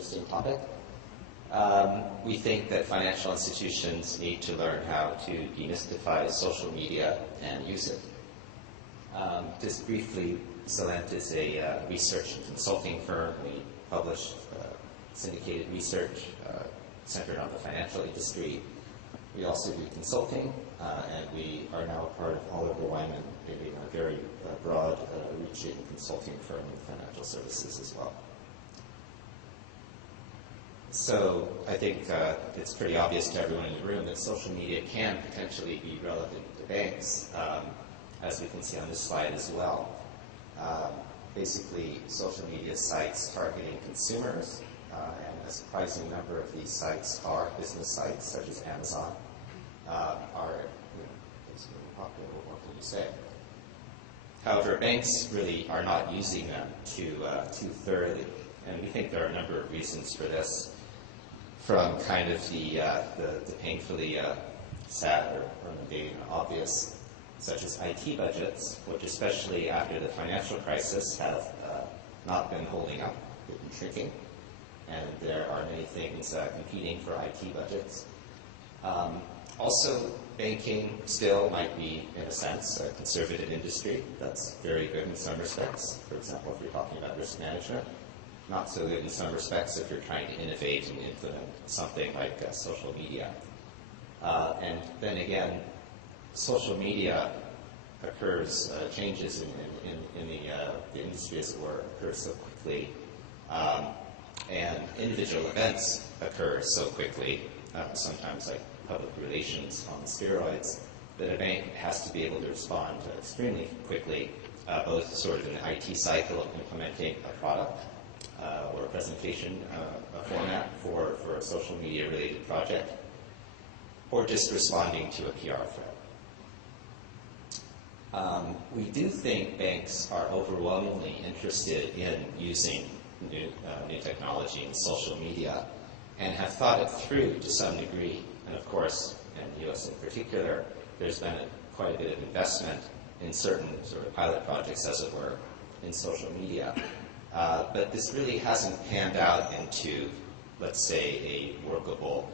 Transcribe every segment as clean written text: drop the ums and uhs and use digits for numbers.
interesting topic. We think that financial institutions need to learn how to demystify social media and use it. Just briefly, Solent is a research and consulting firm. We publish syndicated research centered on the financial industry. We also do consulting, and we are now a part of Oliver Wyman, a very broad-reaching consulting firm in financial services as well. So I think it's pretty obvious to everyone in the room that social media can potentially be relevant to banks, as we can see on this slide as well. Basically, social media sites targeting consumers, and a surprising number of these sites are business sites, such as Amazon, are basically popular. What can you say? However, banks really are not using them too thoroughly, and we think there are a number of reasons for this. From kind of the painfully sad or maybe obvious, such as IT budgets, which especially after the financial crisis have not been holding up, they've been shrinking, and there are many things competing for IT budgets. Also, banking still might be, in a sense, a conservative industry. That's very good in some respects. For example, if you're talking about risk management. Not so good in some respects if you're trying to innovate and implement something like social media. And then again, social media occurs, changes in the industry, as it were, occurs so quickly, and individual events occur so quickly, sometimes like public relations on steroids, that a bank has to be able to respond extremely quickly, both sort of in the IT cycle of implementing a product, or a presentation format for a social media related project, or just responding to a PR threat. We do think banks are overwhelmingly interested in using new technology and social media, and have thought it through to some degree. And of course, in the U.S. in particular, there's been quite a bit of investment in certain sort of pilot projects, as it were, in social media. But this really hasn't panned out into, let's say, a workable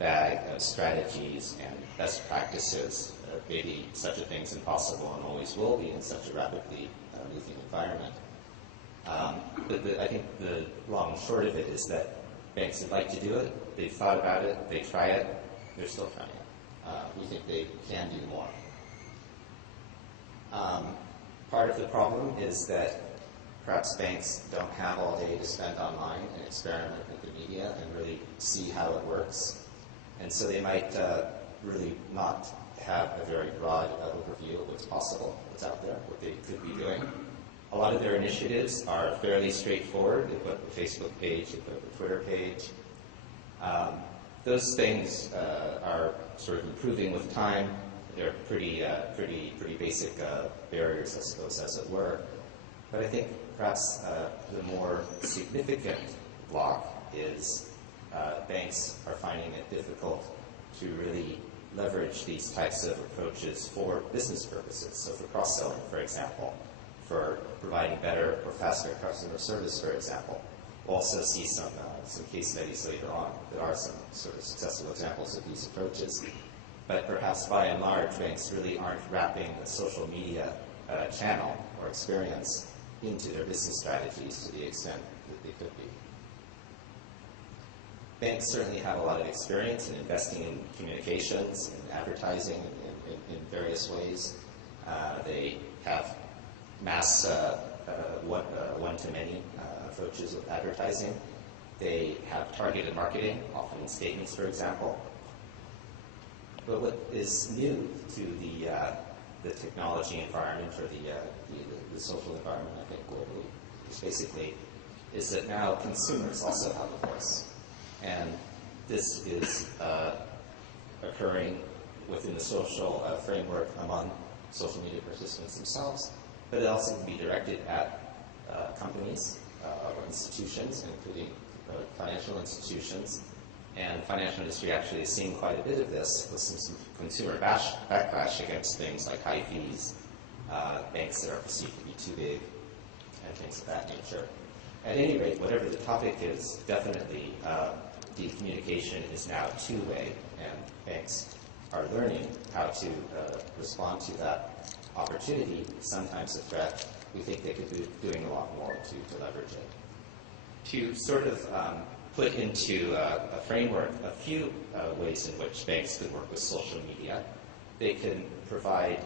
bag of strategies and best practices. Maybe such a thing's impossible and always will be in such a rapidly moving environment. But I think the long and short of it is that banks would like to do it. They've thought about it. They try it. They're still trying it. We think they can do more. Part of the problem is that perhaps banks don't have all day to spend online and experiment with the media and really see how it works. And so they might really not have a very broad overview of what's possible, what's out there, what they could be doing. A lot of their initiatives are fairly straightforward. They put the Facebook page, they put the Twitter page. Those things are sort of improving with time. They're pretty basic barriers, I suppose, as it were. But I think perhaps the more significant block is banks are finding it difficult to really leverage these types of approaches for business purposes. So for cross-selling, for example, for providing better or faster customer service, for example. We'll also see some case studies later on. There are some sort of successful examples of these approaches. But perhaps by and large, banks really aren't wrapping the social media channel or experience into their business strategies to the extent that they could be. Banks certainly have a lot of experience in investing in communications and advertising in various ways. They have mass one-to-many approaches with advertising. They have targeted marketing, often in statements, for example. But what is new to the technology environment or the social environment, I think, globally, is that now consumers also have a voice. And this is occurring within the social framework among social media participants themselves, but it also can be directed at companies or institutions, including financial institutions. And the financial industry actually is seeing quite a bit of this with some consumer backlash against things like high fees, banks that are perceived to be too big, and things of that nature. At any rate, whatever the topic is, definitely the communication is now two-way, and banks are learning how to respond to that opportunity, sometimes a threat. We think they could be doing a lot more to leverage it. To sort of put into a framework a few ways in which banks could work with social media. They can provide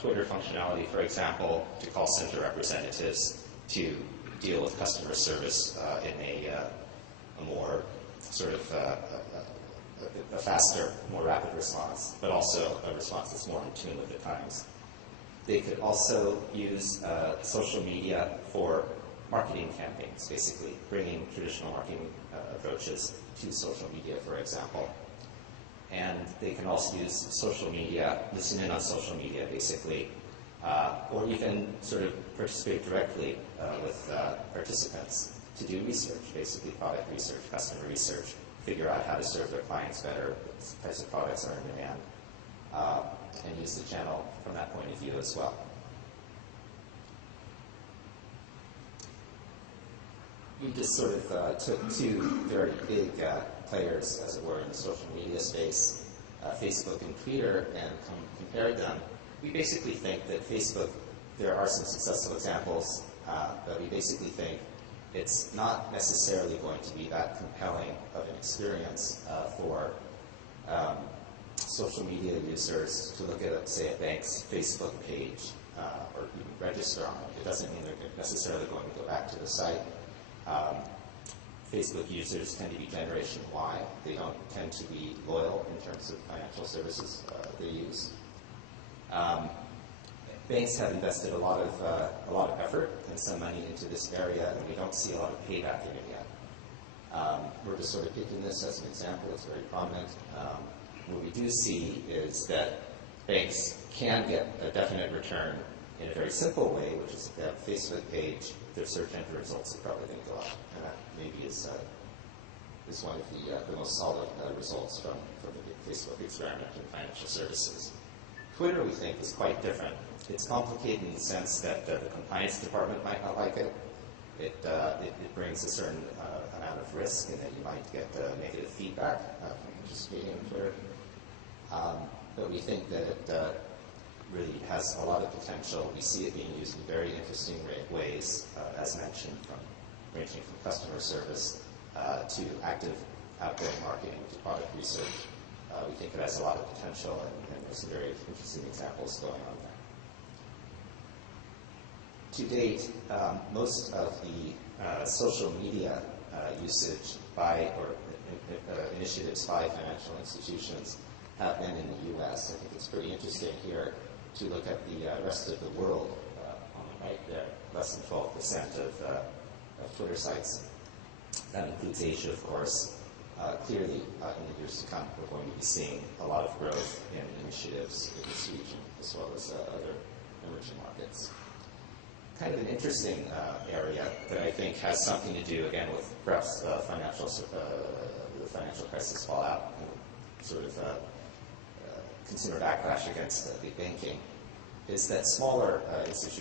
Twitter functionality, for example, to call center representatives to deal with customer service in a more sort of a faster, more rapid response, but also a response that's more in tune with the times. They could also use social media for marketing campaigns, basically bringing traditional marketing approaches to social media, for example. And they can also use social media, listen in on social media, basically, or even sort of participate directly with participants to do research, basically product research, customer research, figure out how to serve their clients better, what types of products are in demand, and use the channel from that point of view as well. We just sort of took two very big players, as it were, in the social media space, Facebook and Twitter, and compared them. We basically think that Facebook, there are some successful examples, but we basically think it's not necessarily going to be that compelling of an experience for social media users to look at, say, a bank's Facebook page or even register on it. It doesn't mean they're necessarily going to go back to the site. Facebook users tend to be Generation Y. They don't tend to be loyal in terms of financial services they use. Banks have invested a lot of effort and some money into this area, and we don't see a lot of payback in it yet. We're just sort of picking this as an example. It's very prominent. What we do see is that banks can get a definite return in a very simple way, which is if they have a Facebook page, their search engine results are probably going to go up. And that maybe is one of the most solid results from the Facebook experiment in financial services. Twitter, we think, is quite different. It's complicated in the sense that the compliance department might not like it. It brings a certain amount of risk in that you might get negative feedback from participating in Twitter. But we think that it really has a lot of potential. We see it being used in very interesting ways, as mentioned, ranging from customer service to active outgoing marketing to product research. We think it has a lot of potential, and there's some very interesting examples going on there. To date, most of the social media usage by or initiatives by financial institutions have been in the U.S. I think it's pretty interesting here to look at the rest of the world on the right there, less than 12% of Twitter sites. That includes Asia, of course. Clearly, in the years to come, we're going to be seeing a lot of growth in initiatives in this region, as well as other emerging markets. Kind of an interesting area that I think has something to do, again, with perhaps the financial crisis fallout and sort of consumer backlash against big banking, is that smaller institutions